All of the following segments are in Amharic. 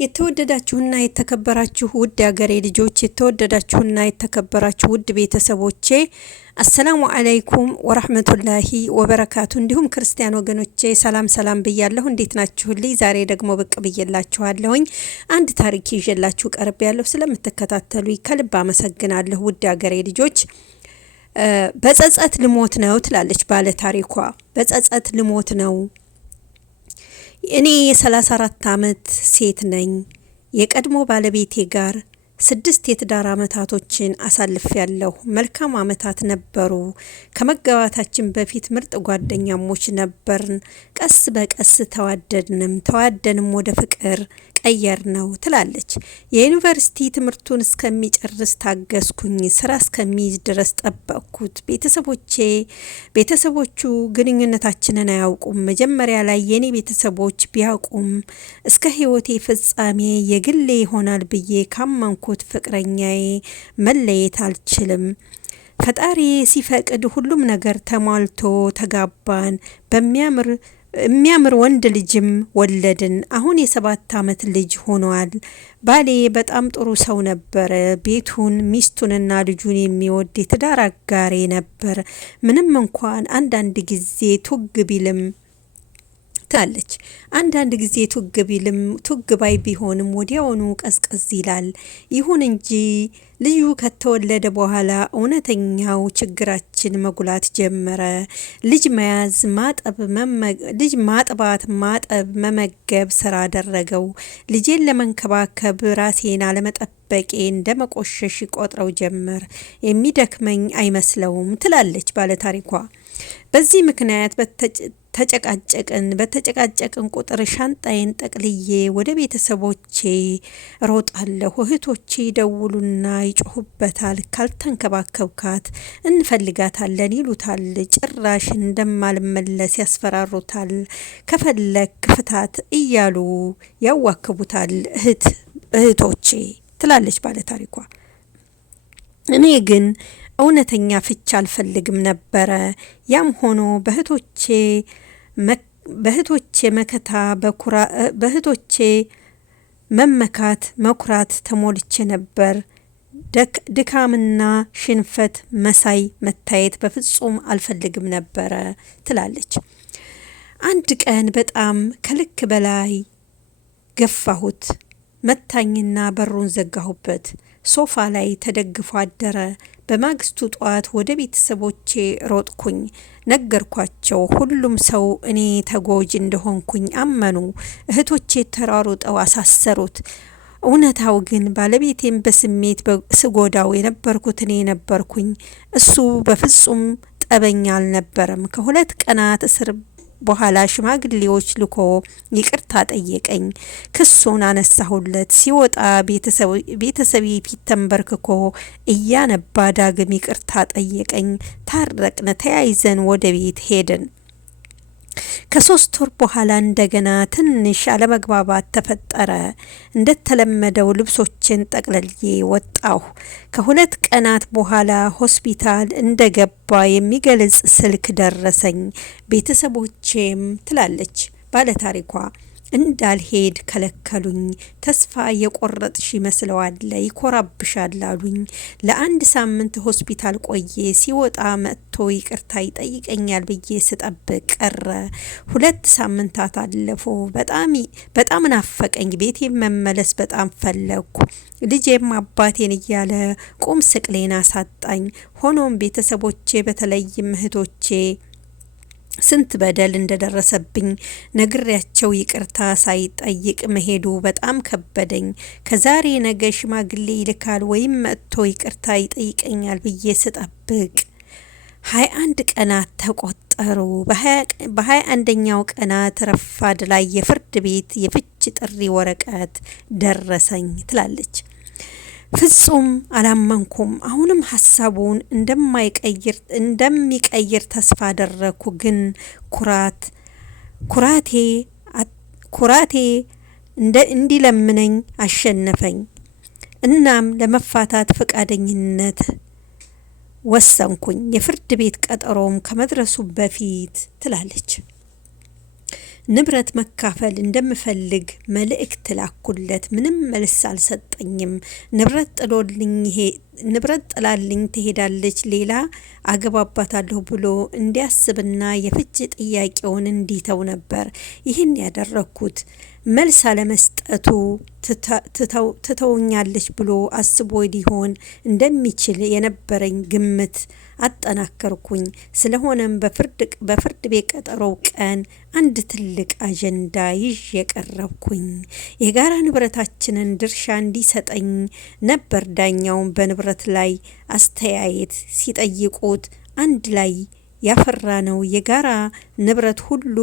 የተወደዳችሁና የተከበራችሁ ውድ ሀገሬ ልጆች የተወደዳችሁና የተከበራችሁ ውድ ቤተሰቦቼ አሰላሙ አለይኩም ወራህመቱላሂ ወበረካቱ። እንዲሁም ክርስቲያን ወገኖቼ ሰላም ብያለሁ። እንዴት ናችሁልኝ? ዛሬ ደግሞ ብቅ ብዬላችኋለሁኝ። አንድ ታሪክ ይዤላችሁ ቀርቤያለሁ። ስለምትከታተሉኝ ከልብ አመሰግናለሁ ውድ ሀገሬ ልጆች። በጸጸት ልሞት ነው ትላለች ባለ ታሪኳ። በጸጸት ልሞት ነው። እኔ የ34 አመት ሴት ነኝ። የቀድሞ ባለቤቴ ጋር 6 የትዳር አመታቶችን አሳልፌያለሁ። መልካም አመታት ነበሩ። ከመጋባታችን በፊት ምርጥ ጓደኛሞች ነበርን። ቀስ በቀስ ተዋደንም ወደ ፍቅር ቀየር ነው ትላለች። የዩኒቨርሲቲ ትምህርቱን እስከሚጨርስ ታገስኩኝ። ስራ እስከሚይዝ ድረስ ጠበቅኩት። ቤተሰቦቹ ግንኙነታችንን አያውቁም። መጀመሪያ ላይ የኔ ቤተሰቦች ቢያውቁም እስከ ህይወቴ ፍጻሜ የግሌ ይሆናል ብዬ ካመንኩት ፍቅረኛዬ መለየት አልችልም። ፈጣሪ ሲፈቅድ ሁሉም ነገር ተሟልቶ ተጋባን። የሚያምር ወንድ ልጅም ወለድን። አሁን የ7 አመት ልጅ ሆኗል። ባሌ በጣም ጥሩ ሰው ነበር። ቤቱን፣ ሚስቱንና ልጁን የሚወድ የትዳር አጋሬ ነበር። ምንም እንኳን አንዳንድ ጊዜ ቱግ ቢልም ትላለች። አንዳንድ ጊዜ ቱግ ባይ ቢሆንም ወዲያውኑ ቀዝቀዝ ይላል። ይሁን እንጂ ልዩ ከተወለደ በኋላ እውነተኛው ችግራችን መጉላት ጀመረ። ልጅ ማጥባት፣ መመገብ ስራ አደረገው። ልጄን ለመንከባከብ ራሴን አለመጠበቄ እንደ መቆሸሽ ቆጥረው ጀመር። የሚደክመኝ አይመስለውም ትላለች ባለታሪኳ። በዚህ ምክንያት በተጨቃጨቅን ቁጥር ሻንጣዬን ጠቅልዬ ወደ ቤተሰቦቼ ሮጣለሁ። እህቶቼ ይደውሉና ይጮሁበታል። ካልተንከባከብካት እንፈልጋታለን ይሉታል። ጭራሽ እንደማልመለስ ያስፈራሩታል። ከፈለክ ፍታት እያሉ ያዋክቡታል እህቶቼ ትላለች ባለታሪኳ። እኔ ግን እውነተኛ ፍች አልፈልግም ነበረ። ያም ሆኖ በእህቶቼ መመካት መኩራት ተሞልቼ ነበር። ድካምና ሽንፈት መሳይ መታየት በፍጹም አልፈልግም ነበረ ትላለች። አንድ ቀን በጣም ከልክ በላይ ገፋሁት። መታኝና በሩን ዘጋሁበት። ሶፋ ላይ ተደግፎ አደረ። በማግስቱ ጠዋት ወደ ቤተሰቦቼ ሮጥኩኝ። ነገርኳቸው። ሁሉም ሰው እኔ ተጎጂ እንደሆንኩኝ አመኑ። እህቶቼ ተሯሩጠው አሳሰሩት። እውነታው ግን ባለቤቴን በስሜት ስጎዳው የነበርኩት እኔ ነበርኩኝ። እሱ በፍጹም ጠበኛ አልነበረም። ከ2 ቀናት እስር በኋላ ሽማግሌዎች ልኮ ይቅርታ ጠየቀኝ። ክሱን አነሳሁለት። ሲወጣ ቤተሰቤ ፊት ተንበርክኮ እያነባ ዳግም ይቅርታ ጠየቀኝ። ታረቅን። ተያይዘን ወደ ቤት ሄድን። ከ3 ወር በኋላ እንደገና ትንሽ አለመግባባት ተፈጠረ። እንደተለመደው ልብሶችን ጠቅልዬ ወጣሁ። ከ2 ቀናት በኋላ ሆስፒታል እንደገባ የሚገልጽ ስልክ ደረሰኝ። ቤተሰቦቼም ትላለች ባለታሪኳ እንዳልሄድ ከለከሉኝ። ተስፋ የቆረጥሽ ይመስለዋል፣ ይኮራብሻል አሉኝ። ለ1 ሳምንት ሆስፒታል ቆየ። ሲወጣ መጥቶ ይቅርታ ይጠይቀኛል ብዬ ስጠብቅ ቀረ። 2 ሳምንታት አለፉ። በጣም ናፈቀኝ። ቤቴ መመለስ በጣም ፈለግኩ። ልጄም አባቴን እያለ ቁም ስቅሌን አሳጣኝ። ሆኖም ቤተሰቦቼ በተለይም እህቶቼ ስንት በደል እንደደረሰብኝ ነግሬያቸው ይቅርታ ሳይጠይቅ መሄዱ በጣም ከበደኝ። ከዛሬ ነገ ሽማግሌ ይልካል ወይም መጥቶ ይቅርታ ይጠይቀኛል ብዬ ስጠብቅ 21 ቀናት ተቆጠሩ። በ21ኛው ቀናት ረፋድ ላይ የፍርድ ቤት የፍች ጥሪ ወረቀት ደረሰኝ ትላለች። ፍጹም አላመንኩም። አሁንም ሀሳቡን እንደሚቀይር ተስፋ አደረኩ። ግን ኩራቴ እንዲለምነኝ አሸነፈኝ። እናም ለመፋታት ፈቃደኝነት ወሰንኩኝ። የፍርድ ቤት ቀጠሮም ከመድረሱ በፊት ትላለች ንብረት መካፈል እንደምፈልግ መልእክት ላኩለት። ምንም መልስ አልሰጠኝም። ንብረት ጥላልኝ ትሄዳለች፣ ሌላ አገባባታለሁ ብሎ እንዲያስብና የፍች ጥያቄውን እንዲተው ነበር ይህን ያደረኩት። መልስ አለመስጠቱ ትተውኛለች ብሎ አስቦ ሊሆን እንደሚችል የነበረኝ ግምት አጠናከርኩኝ። ስለሆነም በፍርድ ቤት ቀጠሮው ቀን አንድ ትልቅ አጀንዳ ይዤ ቀረብኩኝ። የጋራ ንብረታችንን ድርሻ እንዲሰጠኝ ነበር። ዳኛውን በንብረት ላይ አስተያየት ሲጠይቁት አንድ ላይ ያፈራነው የጋራ ንብረት ሁሉ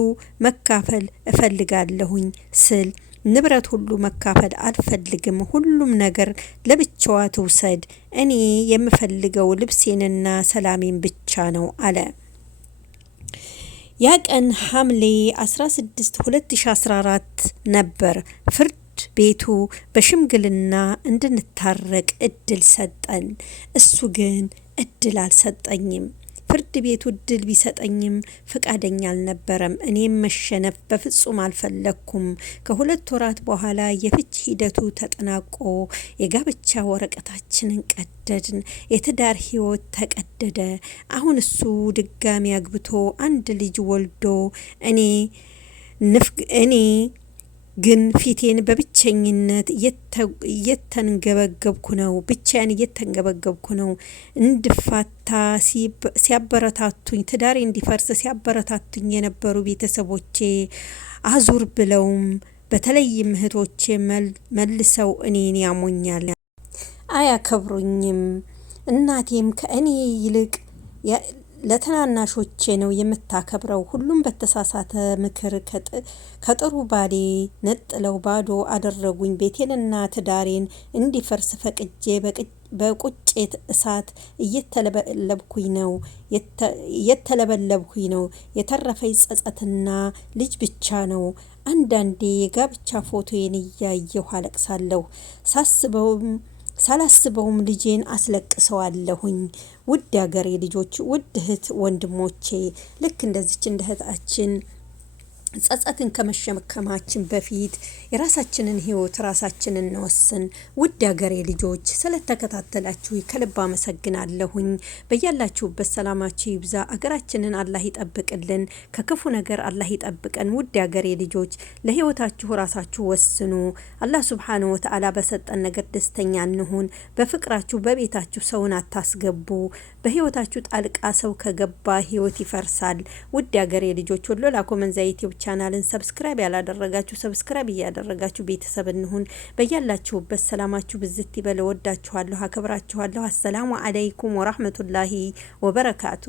መካፈል እፈልጋለሁኝ ስል ንብረት ሁሉ መካፈል አልፈልግም፣ ሁሉም ነገር ለብቻዋ ትውሰድ፣ እኔ የምፈልገው ልብሴንና ሰላሜን ብቻ ነው አለ። ያ ቀን ሐምሌ 16 2014 ነበር። ፍርድ ቤቱ በሽምግልና እንድንታረቅ እድል ሰጠን። እሱ ግን እድል አልሰጠኝም። ፍርድ ቤቱ እድል ቢሰጠኝም ፈቃደኛ አልነበረም። እኔም መሸነፍ በፍጹም አልፈለኩም። ከ2 ወራት በኋላ የፍች ሂደቱ ተጠናቆ የጋብቻ ወረቀታችንን ቀደድን። የትዳር ህይወት ተቀደደ። አሁን እሱ ድጋሚ አግብቶ አንድ ልጅ ወልዶ እኔ ግን ፊቴን በብቸኝነት እየተንገበገብኩ ነው። ብቻዬን እየተንገበገብኩ ነው። እንድፋታ ሲያበረታቱኝ፣ ትዳሬ እንዲፈርስ ሲያበረታቱኝ የነበሩ ቤተሰቦቼ አዙር ብለውም በተለይም እህቶቼ መልሰው እኔን ያሞኛል፣ አያከብሩኝም። እናቴም ከእኔ ይልቅ ለተናናሾቼ ነው የምታከብረው። ሁሉም በተሳሳተ ምክር ከጥሩ ባሌ ነጥለው ባዶ አደረጉኝ። ቤቴንና ትዳሬን እንዲፈርስ ፈቅጄ በቁጭት እሳት እየተለበለብኩኝ ነው። የተረፈኝ ጸጸትና ልጅ ብቻ ነው። አንዳንዴ የጋብቻ ፎቶዬን እያየሁ አለቅሳለሁ። ሳላስበውም ልጄን አስለቅሰዋለሁኝ። ውድ ያገሬ ልጆች፣ ውድ እህት ወንድሞቼ፣ ልክ እንደዚች እንደ እህታችን ጸጸትን ከመሸከማችን በፊት የራሳችንን ህይወት ራሳችንን እንወስን። ውድ ያገሬ ልጆች ስለተከታተላችሁ ከልብ አመሰግናለሁኝ። በያላችሁበት ሰላማችሁ ይብዛ። አገራችንን አላህ ይጠብቅልን፣ ከክፉ ነገር አላህ ይጠብቀን። ውድ ያገሬ ልጆች ለህይወታችሁ ራሳችሁ ወስኑ። አላህ ሱብሓነሁ ወተዓላ በሰጠን ነገር ደስተኛ እንሁን። በፍቅራችሁ በቤታችሁ ሰውን አታስገቡ። በህይወታችሁ ጣልቃ ሰው ከገባ ህይወት ይፈርሳል። ውድ ያገሬ ልጆች ወሎ ላኮመንዛ ዩቲዩብ ቻናልን ሰብስክራይብ ያላደረጋችሁ ሰብስክራይብ እያደረጋችሁ ቤተሰብ እንሁን። በያላችሁበት ሰላማችሁ ብዝት ይበል። ወዳችኋለሁ፣ አከብራችኋለሁ። አሰላሙ አለይኩም ወራህመቱላሂ ወበረካቱ።